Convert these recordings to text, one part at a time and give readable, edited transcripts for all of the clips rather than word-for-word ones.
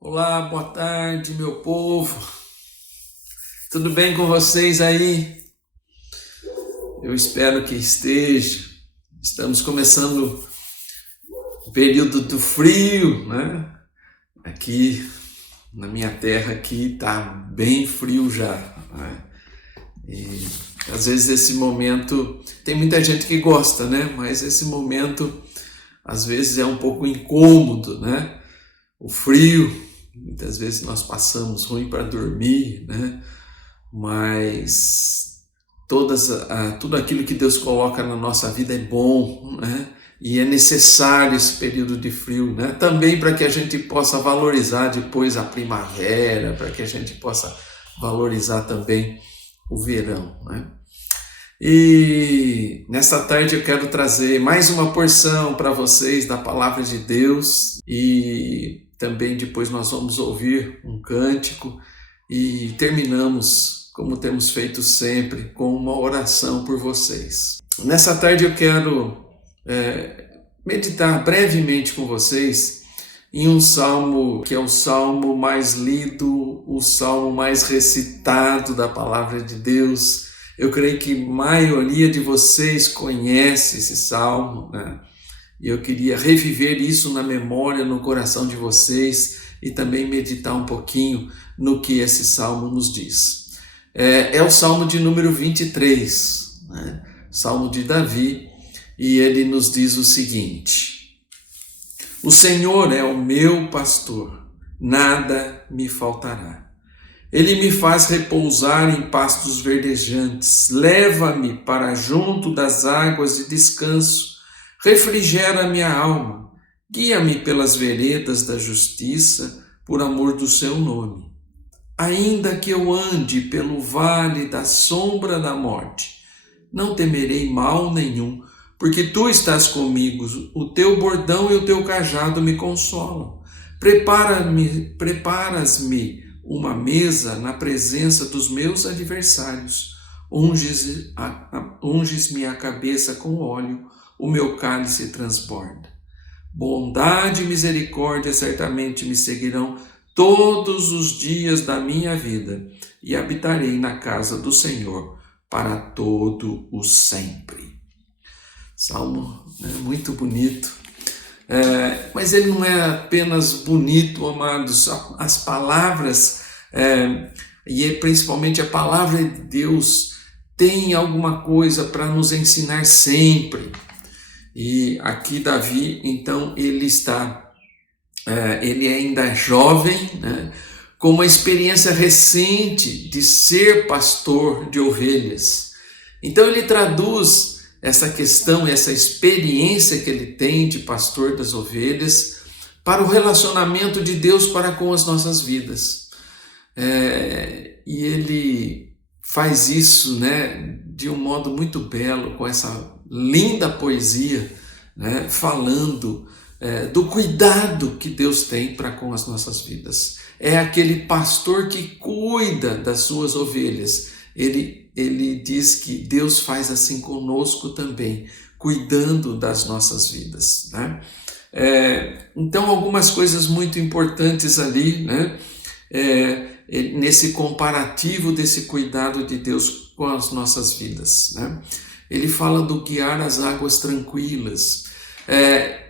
Olá, boa tarde, meu povo. Tudo bem com vocês aí? Eu espero que esteja. Estamos começando o período do frio, né? Aqui na minha terra aqui tá bem frio já, né? E às vezes esse momento tem muita gente que gosta, né? Mas esse momento às vezes é um pouco incômodo, né? O frio, muitas vezes nós passamos ruim para dormir, né? Mas tudo aquilo que Deus coloca na nossa vida é bom, né? E é necessário esse período de frio, né? Também para que a gente possa valorizar depois a primavera, para que a gente possa valorizar também o verão, né? E nesta tarde eu quero trazer mais uma porção para vocês da palavra de Deus e também depois nós vamos ouvir um cântico e terminamos, como temos feito sempre, com uma oração por vocês. Nessa tarde eu quero meditar brevemente com vocês em um salmo que é o salmo mais lido, o salmo mais recitado da palavra de Deus. Eu creio que a maioria de vocês conhece esse salmo, né? E eu queria reviver isso na memória, no coração de vocês e também meditar um pouquinho no que esse salmo nos diz. É o salmo de número 23, né? Salmo de Davi, e ele nos diz o seguinte: O Senhor é o meu pastor, nada me faltará. Ele me faz repousar em pastos verdejantes, leva-me para junto das águas de descanso, refrigera a minha alma, guia-me pelas veredas da justiça, por amor do seu nome. Ainda que eu ande pelo vale da sombra da morte, não temerei mal nenhum, porque tu estás comigo, o teu bordão e o teu cajado me consolam. Preparas-me uma mesa na presença dos meus adversários. Unges-me a cabeça com óleo, o meu cálice transborda. Bondade e misericórdia certamente me seguirão todos os dias da minha vida, e habitarei na casa do Senhor para todo o sempre. Salmo, né, muito bonito. Mas ele não é apenas bonito, amados. As palavras, e principalmente a palavra de Deus, tem alguma coisa para nos ensinar sempre. E aqui Davi, então, ele ainda é jovem, né, com uma experiência recente de ser pastor de ovelhas. Então ele traduz essa questão, essa experiência que ele tem de pastor das ovelhas para o relacionamento de Deus para com as nossas vidas. E ele faz isso, né, de um modo muito belo, com essa linda poesia, né, falando do cuidado que Deus tem para com as nossas vidas. É aquele pastor que cuida das suas ovelhas. Ele diz que Deus faz assim conosco também, cuidando das nossas vidas, né? Então, algumas coisas muito importantes ali, né? Nesse comparativo desse cuidado de Deus com as nossas vidas, né? Ele fala do guiar as águas tranquilas.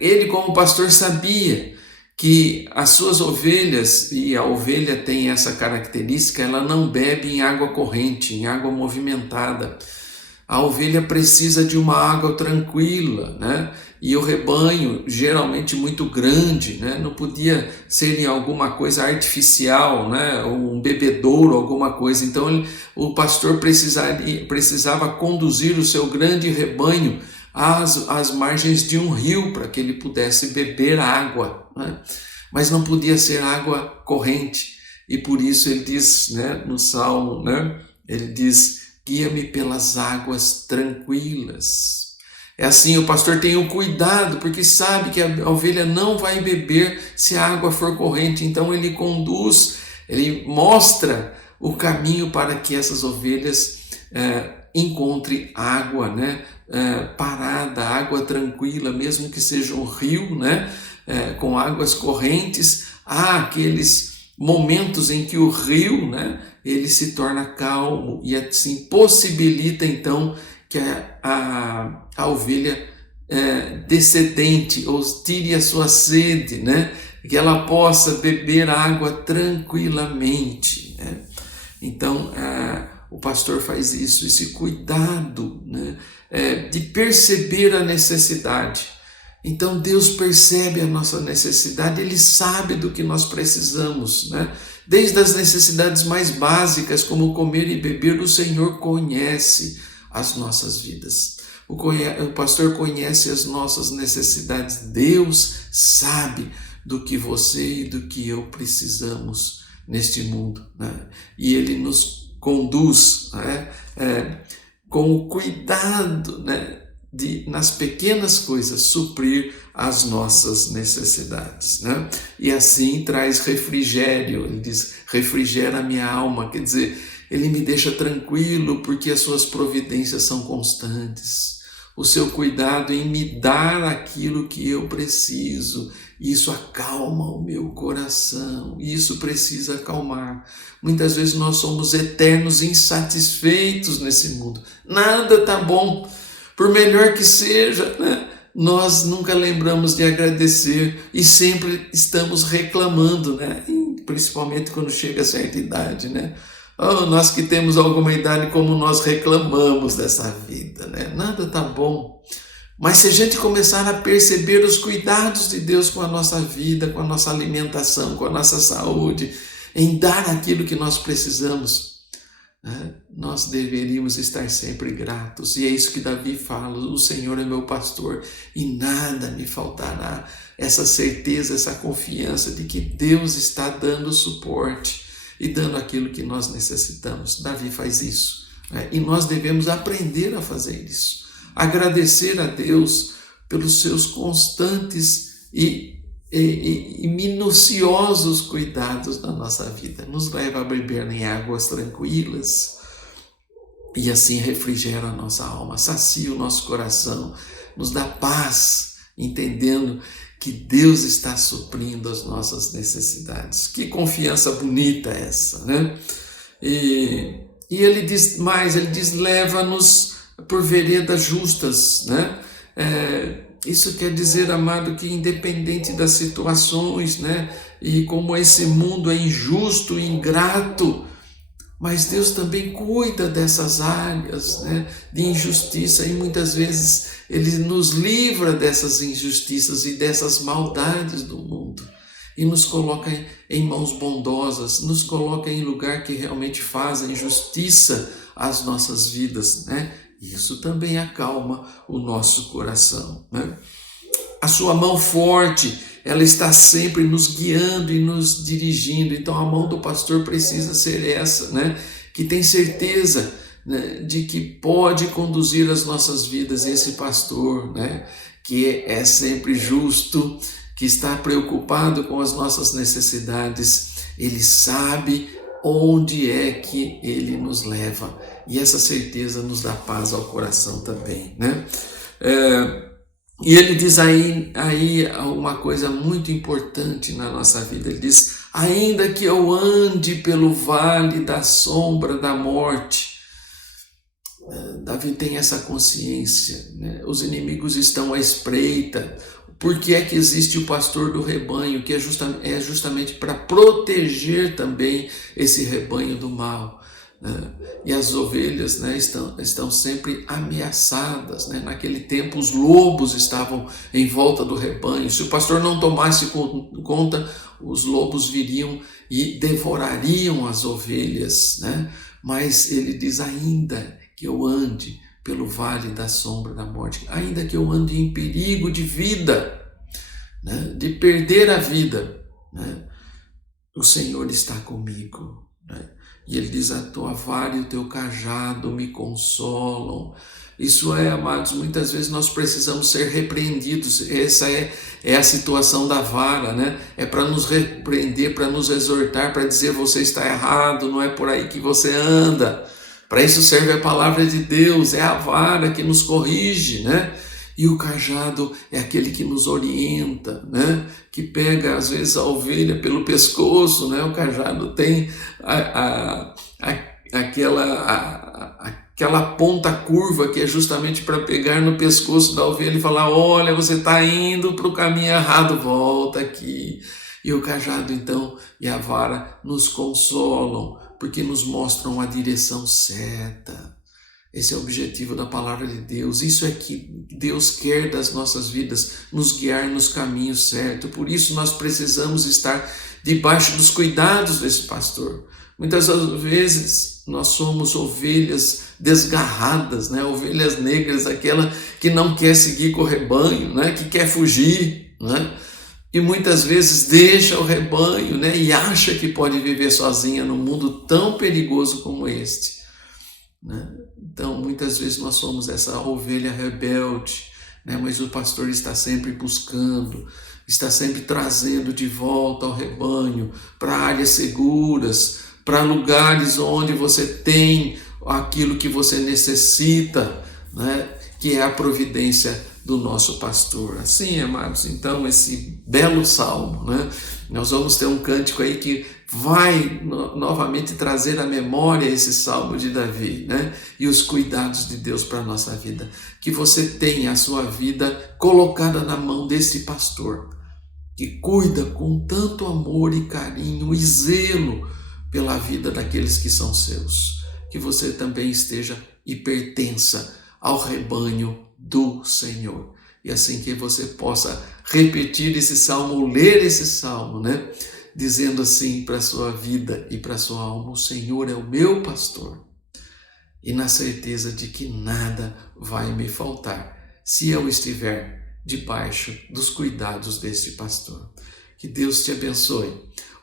Ele, como pastor, sabia que as suas ovelhas, e a ovelha tem essa característica, ela não bebe em água corrente, em água movimentada. A ovelha precisa de uma água tranquila, né? E o rebanho, geralmente muito grande, né? Não podia ser em alguma coisa artificial, né? Um bebedouro, alguma coisa. Então o pastor precisava conduzir o seu grande rebanho às margens de um rio para que ele pudesse beber água, né? Mas não podia ser água corrente. E por isso ele diz, né, no Salmo, né? Ele diz: guia-me pelas águas tranquilas. É assim, o pastor tem um cuidado, porque sabe que a ovelha não vai beber se a água for corrente. Então ele conduz, ele mostra o caminho para que essas ovelhas encontrem água, né? Parada, água tranquila, mesmo que seja um rio, né? Com águas correntes, Há aqueles momentos em que o rio, né, ele se torna calmo e assim possibilita então que a ovelha descendente ou tire a sua sede, né, que ela possa beber água tranquilamente, né? Então o pastor faz isso, esse cuidado, né, de perceber a necessidade. Então Deus percebe a nossa necessidade, Ele sabe do que nós precisamos, né? Desde as necessidades mais básicas, como comer e beber, o Senhor conhece as nossas vidas. O pastor conhece as nossas necessidades. Deus sabe do que você e do que eu precisamos neste mundo, né? E Ele nos conduz, né, com o cuidado, né, de, nas pequenas coisas, suprir as nossas necessidades, né? E assim traz refrigério. Ele diz, refrigera a minha alma, quer dizer, Ele me deixa tranquilo porque as suas providências são constantes. O seu cuidado em me dar aquilo que eu preciso, isso acalma o meu coração, isso precisa acalmar. Muitas vezes nós somos eternos insatisfeitos nesse mundo, nada está bom, por melhor que seja, né? Nós nunca lembramos de agradecer e sempre estamos reclamando, né? Principalmente quando chega a certa idade, né? Oh, nós que temos alguma idade, como nós reclamamos dessa vida, né? Nada está bom. Mas se a gente começar a perceber os cuidados de Deus com a nossa vida, com a nossa alimentação, com a nossa saúde, em dar aquilo que nós precisamos, né, nós deveríamos estar sempre gratos. E é isso que Davi fala, o Senhor é meu pastor e nada me faltará. Essa certeza, essa confiança de que Deus está dando suporte e dando aquilo que nós necessitamos. Davi faz isso, né? E nós devemos aprender a fazer isso. Agradecer a Deus pelos seus constantes e minuciosos cuidados na nossa vida. Nos leva a beber em águas tranquilas e assim refrigera a nossa alma, sacia o nosso coração, nos dá paz, entendendo que Deus está suprindo as nossas necessidades. Que confiança bonita essa, né? E ele diz mais, ele diz, leva-nos por veredas justas, né? Isso quer dizer, amado, que independente das situações, né, e como esse mundo é injusto e ingrato, mas Deus também cuida dessas áreas, né, de injustiça, e muitas vezes Ele nos livra dessas injustiças e dessas maldades do mundo e nos coloca em mãos bondosas, nos coloca em lugar que realmente fazem justiça às nossas vidas, né? Isso também acalma o nosso coração, né? A sua mão forte, ela está sempre nos guiando e nos dirigindo. Então a mão do pastor precisa ser essa, né? Que tem certeza, né, de que pode conduzir as nossas vidas. Esse pastor, né, que é sempre justo, que está preocupado com as nossas necessidades, ele sabe onde é que ele nos leva. E essa certeza nos dá paz ao coração também, né? E ele diz aí uma coisa muito importante na nossa vida. Ele diz, ainda que eu ande pelo vale da sombra da morte. Davi tem essa consciência, né? Os inimigos estão à espreita. Por que é que existe o pastor do rebanho? Que é justamente para proteger também esse rebanho do mal, né? E as ovelhas, né, estão sempre ameaçadas, né? Naquele tempo os lobos estavam em volta do rebanho. Se o pastor não tomasse conta, os lobos viriam e devorariam as ovelhas, né? Mas ele diz, ainda que eu ande pelo vale da sombra da morte, ainda que eu ande em perigo de vida, né, de perder a vida, né, o Senhor está comigo, né? E ele diz, a tua vara e o teu cajado me consolam. Isso é, amados, muitas vezes nós precisamos ser repreendidos. Essa é a situação da vara, né? É para nos repreender, para nos exortar, para dizer, você está errado, não é por aí que você anda. Para isso serve a palavra de Deus, é a vara que nos corrige, né? E o cajado é aquele que nos orienta, né? Que pega às vezes a ovelha pelo pescoço, né? O cajado tem aquela ponta curva que é justamente para pegar no pescoço da ovelha e falar: olha, você está indo para o caminho errado, volta aqui. E o cajado então e a vara nos consolam, porque nos mostram a direção certa. Esse é o objetivo da palavra de Deus. Isso é que Deus quer das nossas vidas, nos guiar nos caminhos certos. Por isso nós precisamos estar debaixo dos cuidados desse pastor. Muitas vezes nós somos ovelhas desgarradas, né? Ovelhas negras, aquela que não quer seguir com o rebanho, né? Que quer fugir, né? E muitas vezes deixa o rebanho, né? E acha que pode viver sozinha num mundo tão perigoso como este, né? Então, muitas vezes nós somos essa ovelha rebelde, né? Mas o pastor está sempre buscando, está sempre trazendo de volta ao rebanho, para áreas seguras, para lugares onde você tem aquilo que você necessita, né? Que é a providência do nosso pastor. Assim, amados, então esse belo salmo, né? Nós vamos ter um cântico aí que vai novamente trazer à memória esse salmo de Davi, né? E os cuidados de Deus para a nossa vida. Que você tenha a sua vida colocada na mão desse pastor, que cuida com tanto amor e carinho e zelo pela vida daqueles que são seus. Que você também esteja e pertença ao rebanho do Senhor. E assim que você possa repetir esse salmo, ler esse salmo, né? Dizendo assim para a sua vida e para a sua alma: o Senhor é o meu pastor, e na certeza de que nada vai me faltar, se eu estiver debaixo dos cuidados deste pastor. Que Deus te abençoe.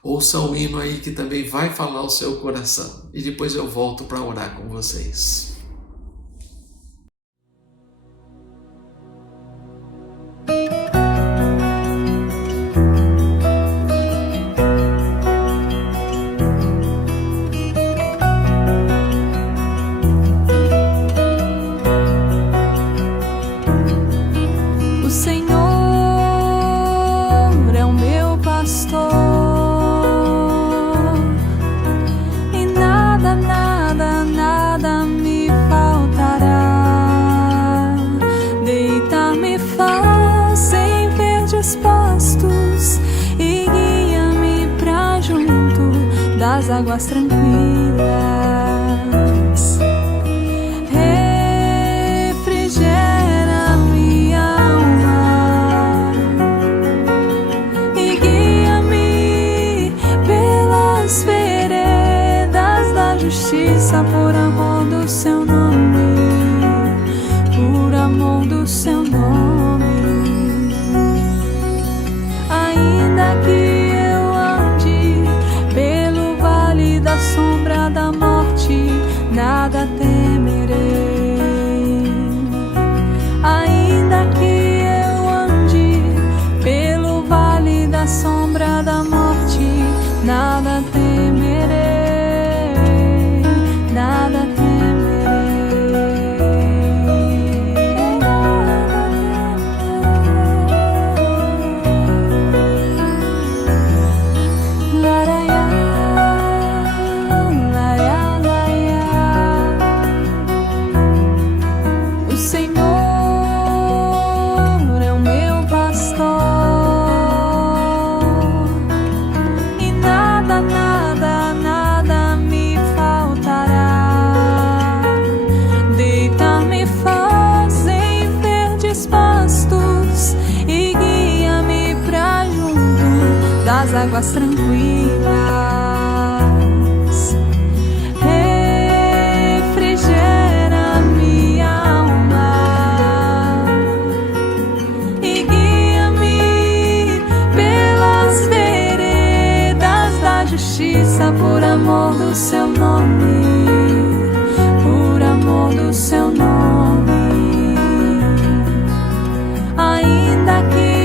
Ouça o hino aí que também vai falar ao seu coração, e depois eu volto para orar com vocês. Águas tranquilas, refrigera minha alma e guia-me pelas veredas da justiça, por amor do seu nome, por amor do seu nome. Ainda que sombra da morte, nada temerei. Ainda que eu ande pelo vale da sombra da morte, nada temerei, nada temerei. Águas tranquilas, refrigera minha alma e guia-me pelas veredas da justiça, por amor do seu nome, por amor do seu nome. Ainda que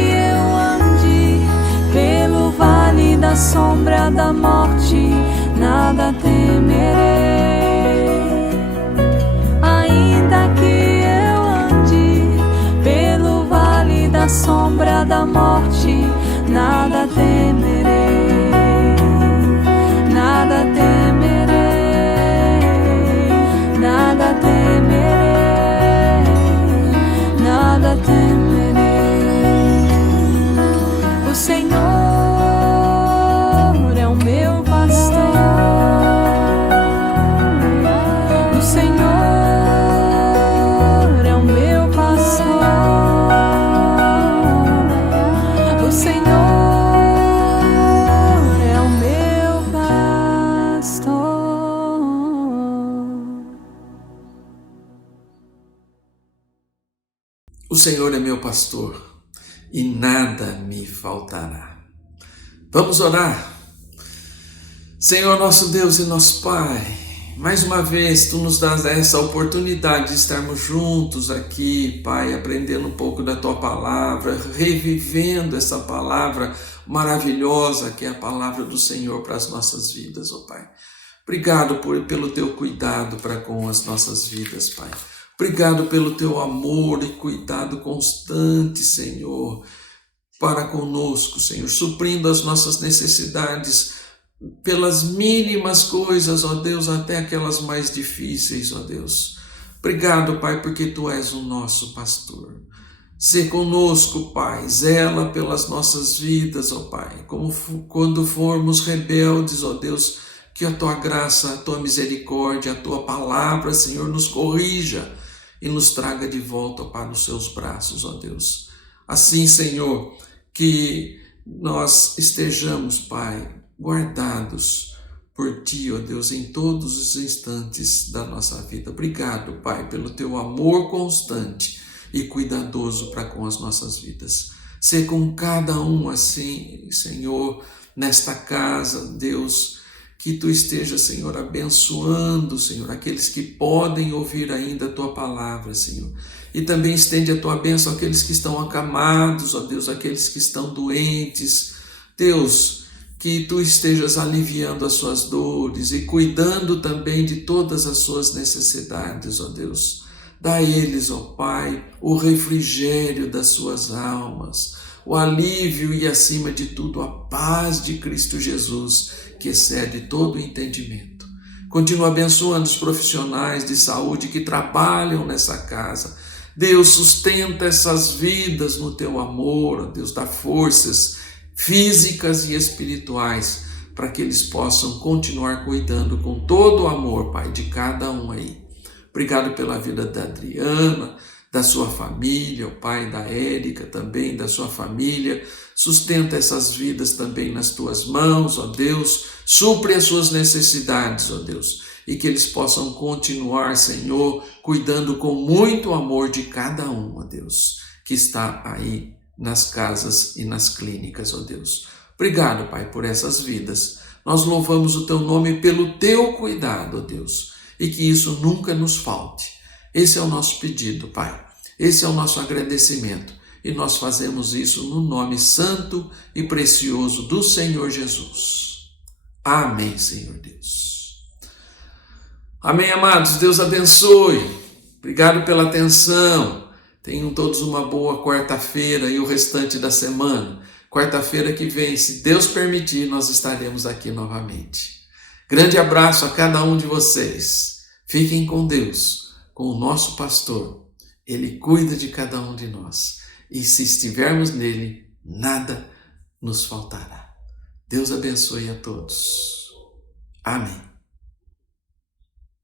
da sombra da morte, nada temerei. Ainda que eu ande pelo sombra da morte, nada temerei, nada temerei, nada temerei, nada temerei. O Senhor é o meu pastor, o Senhor é o meu pastor, o Senhor é o meu pastor. O Senhor é meu pastor e nada me faltará. Vamos orar. Senhor nosso Deus e nosso Pai, mais uma vez Tu nos dás essa oportunidade de estarmos juntos aqui, Pai, aprendendo um pouco da Tua palavra, revivendo essa palavra maravilhosa que é a palavra do Senhor para as nossas vidas, ó Pai. Obrigado pelo Teu cuidado para com as nossas vidas, Pai. Obrigado pelo Teu amor e cuidado constante, Senhor, para conosco, Senhor, suprindo as nossas necessidades pelas mínimas coisas, ó Deus, até aquelas mais difíceis, ó Deus. Obrigado, Pai, porque Tu és o nosso pastor. Sê conosco, Pai, zela pelas nossas vidas, ó Pai, como quando formos rebeldes, ó Deus, que a Tua graça, a Tua misericórdia, a Tua palavra, Senhor, nos corrija e nos traga de volta para os Seus braços, ó Deus. Assim, Senhor, que nós estejamos, Pai, guardados por Ti, ó Deus, em todos os instantes da nossa vida. Obrigado, Pai, pelo Teu amor constante e cuidadoso para com as nossas vidas. Sê com cada um assim, Senhor, nesta casa, Deus, que Tu esteja, Senhor, abençoando, Senhor, aqueles que podem ouvir ainda a Tua palavra, Senhor. E também estende a Tua bênção àqueles que estão acamados, ó Deus, aqueles que estão doentes. Deus, que Tu estejas aliviando as suas dores e cuidando também de todas as suas necessidades, ó Deus. Dá a eles, ó Pai, o refrigério das suas almas, o alívio e, acima de tudo, a paz de Cristo Jesus, que excede todo o entendimento. Continua abençoando os profissionais de saúde que trabalham nessa casa. Deus, sustenta essas vidas no Teu amor, ó Deus, dá forças físicas e espirituais, para que eles possam continuar cuidando com todo o amor, Pai, de cada um aí. Obrigado pela vida da Adriana, da sua família, o Pai, da Érica também, da sua família. Sustenta essas vidas também nas Tuas mãos, ó Deus. Supre as suas necessidades, ó Deus. E que eles possam continuar, Senhor, cuidando com muito amor de cada um, ó Deus, que está aí nas casas e nas clínicas, ó Deus. Obrigado, Pai, por essas vidas. Nós louvamos o Teu nome pelo Teu cuidado, ó Deus, e que isso nunca nos falte. Esse é o nosso pedido, Pai. Esse é o nosso agradecimento. E nós fazemos isso no nome santo e precioso do Senhor Jesus. Amém, Senhor Deus. Amém, amados. Deus abençoe. Obrigado pela atenção. Tenham todos uma boa quarta-feira e o restante da semana. Quarta-feira que vem, se Deus permitir, nós estaremos aqui novamente. Grande abraço a cada um de vocês. Fiquem com Deus, com o nosso pastor. Ele cuida de cada um de nós. E se estivermos nele, nada nos faltará. Deus abençoe a todos. Amém.